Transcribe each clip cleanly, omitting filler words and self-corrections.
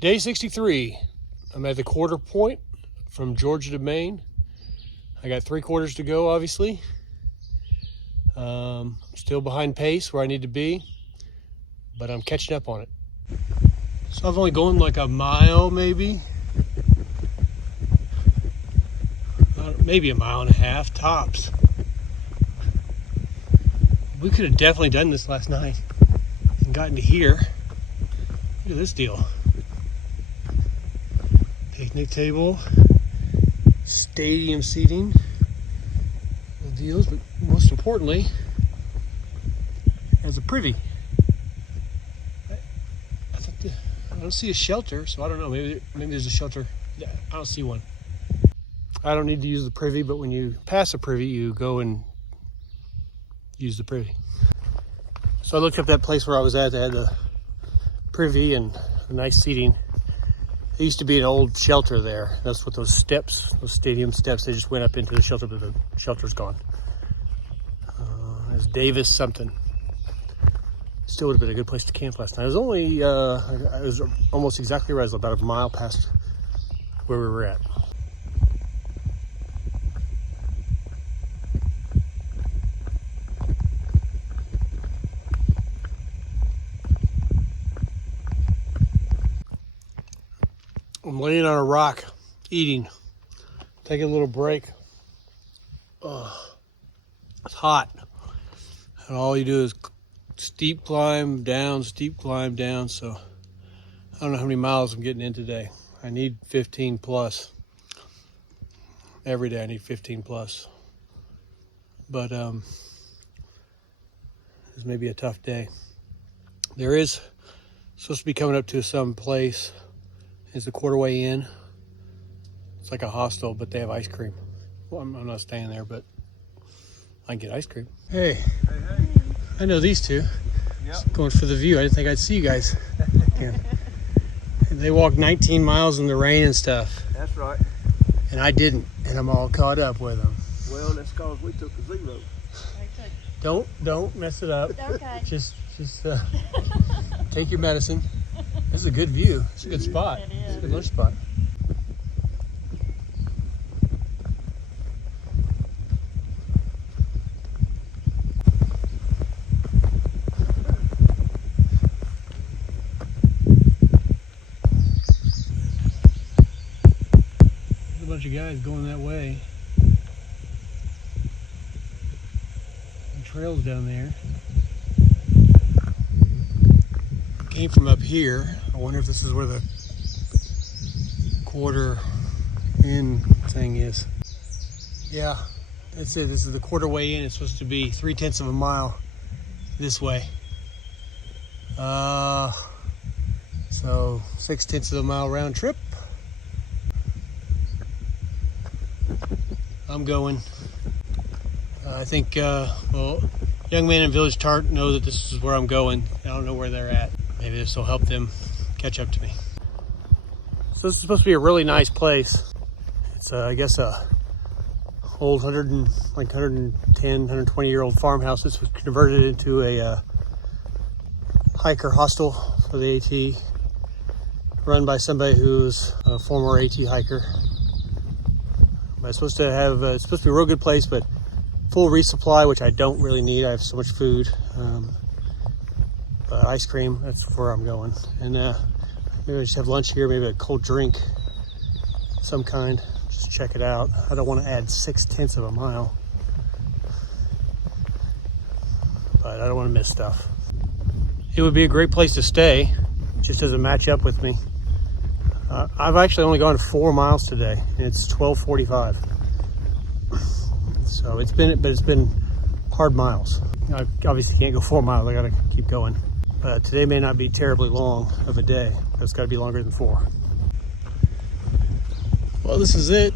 Day 63. I'm at the quarter point from Georgia to Maine. I got 3 quarters to go, obviously. Still behind pace where I need to be, but I'm catching up on it. So I've only gone like a mile, maybe a mile and a half tops. We could have definitely done this last night and gotten to here. Look at this deal. Picnic table, stadium seating, the deals, but most importantly, has a privy. I don't see a shelter, so I don't know. Maybe there's a shelter. I don't see one. I don't need to use the privy, but when you pass a privy, you go and use the privy. So I looked up that place where I was at. They had the privy and a nice seating. There used to be an old shelter there. That's what those steps, those stadium steps, they just went up into the shelter, but the shelter's gone. There's Davis something. Still would have been a good place to camp last night. It was only, it was almost exactly right. It was about a mile past where we were at. I'm laying on a rock, eating, taking a little break. It's hot. And all you do is steep climb down, so I don't know how many miles I'm getting in today. I need 15 plus. Every day I need 15 plus. But this may be a tough day. There is supposed to be coming up to some place. It's the quarterway in. It's like a hostel, but they have ice cream. Well, I'm not staying there, but I can get ice cream. Hey. Hey. I know these two. Yep. Going for the view. I didn't think I'd see you guys. They walked 19 miles in the rain and stuff. That's right. And I didn't, and I'm all caught up with them. Well, that's because we took a 0. Don't mess it up. Okay. Just take your medicine. This is a good view. It's a good spot. It is. It's a good lunch spot. There's a bunch of guys going that way. The trail's down there. Came from up here. I wonder if this is where the quarter in thing is. Yeah, that's it. This is the quarter way in. It's supposed to be 3/10 of a mile this way. So 6/10 of a mile round trip. I'm going. I think, well, young man in Village Tart know that this is where I'm going. I don't know where they're at. Maybe this will help them catch up to me. So this is supposed to be a really nice place. It's, I guess, a old 110, 120-year-old farmhouse. This was converted into a hiker hostel for the AT, run by somebody who's a former AT hiker. But it's supposed to have, it's supposed to be a real good place, but full resupply, which I don't really need. I have so much food. Ice cream, that's where I'm going. And maybe I just have lunch here, maybe a cold drink of some kind. Just check it out. I don't want to add 6/10 of a mile, but I don't want to miss stuff. It would be a great place to stay. It just doesn't match up with me. I've actually only gone 4 miles today, and it's 12:45. So it's been hard miles. I obviously can't go 4 miles. I gotta keep going. Today may not be terribly long of a day. It's got to be longer than 4. Well, this is it.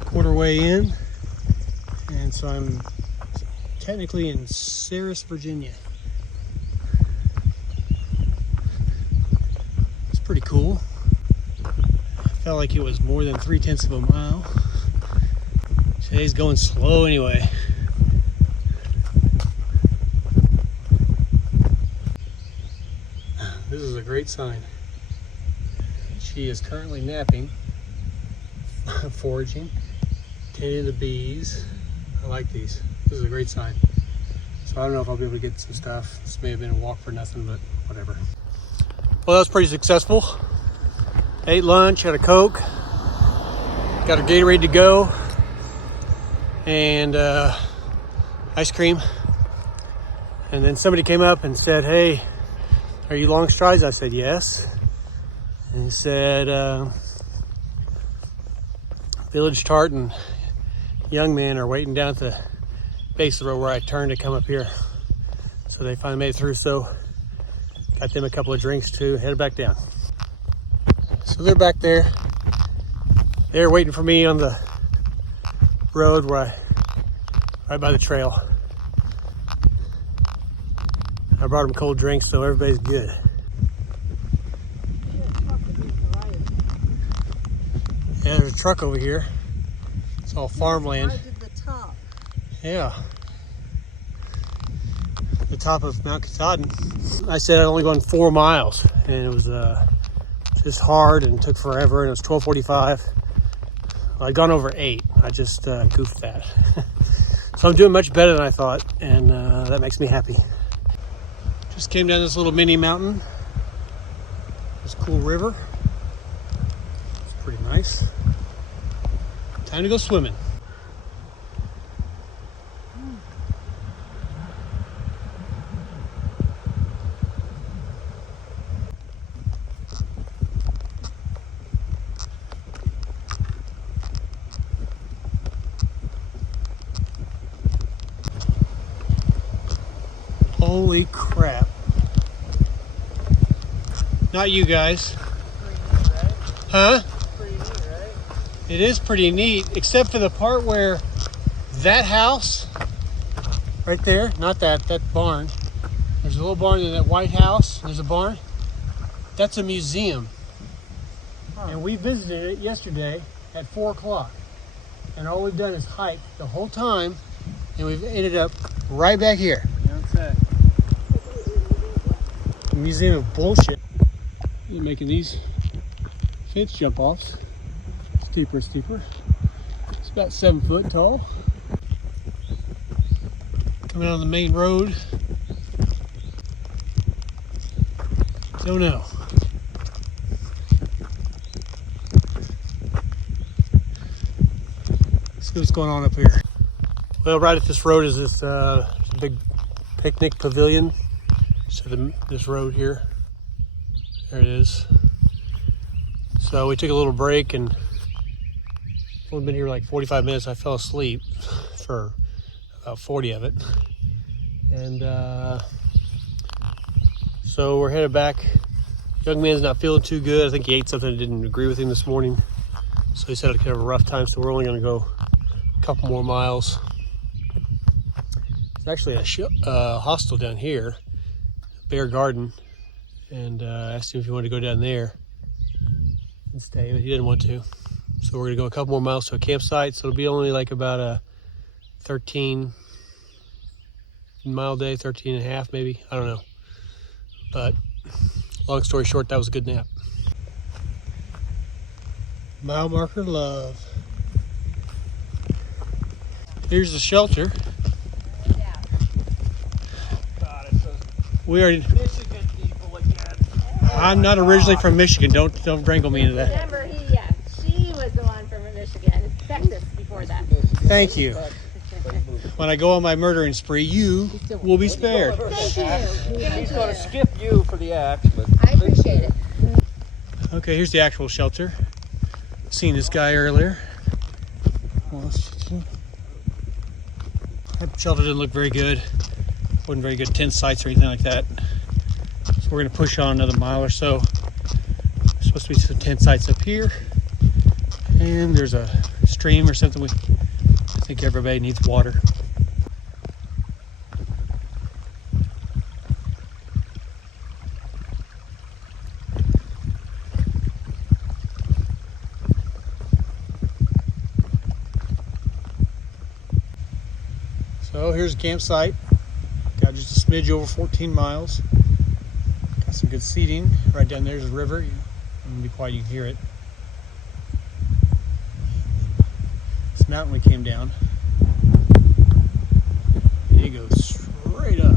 Quarter way in. And so I'm technically in Ceres, Virginia. It's pretty cool. I felt like it was more than 3/10 of a mile. Today's going slow anyway. This is a great sign. She is currently napping, foraging, tending the bees. I like these. This is a great sign. So I don't know if I'll be able to get some stuff. This may have been a walk for nothing, but whatever. Well, that was pretty successful. Ate lunch, had a Coke, got a Gatorade to go, and ice cream. And then somebody came up and said, "Hey, are you long strides?" I said, "Yes." And he said, Village Tart and Young Man are waiting down at the base of the road where I turned to come up here. So they finally made it through, so got them a couple of drinks too, headed back down. So they're back there. They're waiting for me on the road right by the trail. I brought them cold drinks, so everybody's good. Yeah, there's a truck over here. It's all farmland. Right at the top. Yeah. The top of Mount Katahdin. I said I'd only gone 4 miles, and it was just hard and took forever, and it was 12:45. Well, I'd gone over 8. I just goofed that. So I'm doing much better than I thought, and that makes me happy. Just came down this little mini mountain. This cool river. It's pretty nice. Time to go swimming. Holy crap. Not you guys. Pretty neat, right? Huh? Pretty neat, right? It is pretty neat, except for the part where that house right there, not that barn. There's a little barn in that white house. There's a barn. That's a museum. Huh. And we visited it yesterday at 4 o'clock. And all we've done is hike the whole time, and we've ended up right back here. You know what I'm saying? A museum of bullshit. You're making these fence jump offs steeper and steeper. It's about 7 foot tall. Coming on the main road. Don't know. Let's see what's going on up here. Well, right at this road is this big picnic pavilion. So this road here, there it is. So we took a little break, and we've been here like 45 minutes. I fell asleep for about 40 of it. And so we're headed back. Young Man's not feeling too good. I think he ate something that didn't agree with him this morning. So he said it could have a rough time, so we're only gonna go a couple more miles. There's actually a hostel down here, Bear Garden, and asked him if he wanted to go down there and stay, but he didn't want to. So we're gonna go a couple more miles to a campsite. So it'll be only like about a 13-mile day, 13 and a half maybe, I don't know. But long story short, that was a good nap. Mile marker love. Here's the shelter. We are. Michigan people again. I'm not originally from Michigan. Don't wrangle me into that. Remember, she was the one from Michigan. It's Texas before that. Thank you. When I go on my murdering spree, you will be spared. Thank you. He's going to skip you for the axe, but I appreciate it. Okay, here's the actual shelter. Seen this guy earlier. That shelter didn't look very good. Wasn't very good tent sites or anything like that. So we're gonna push on another mile or so. There's supposed to be some tent sites up here. And there's a stream or something. I think everybody needs water. So here's a campsite. Got just a smidge over 14 miles. Got some good seating. Right down there's a river. You I'm gonna be quiet, you can hear it. This mountain we came down, it goes straight up.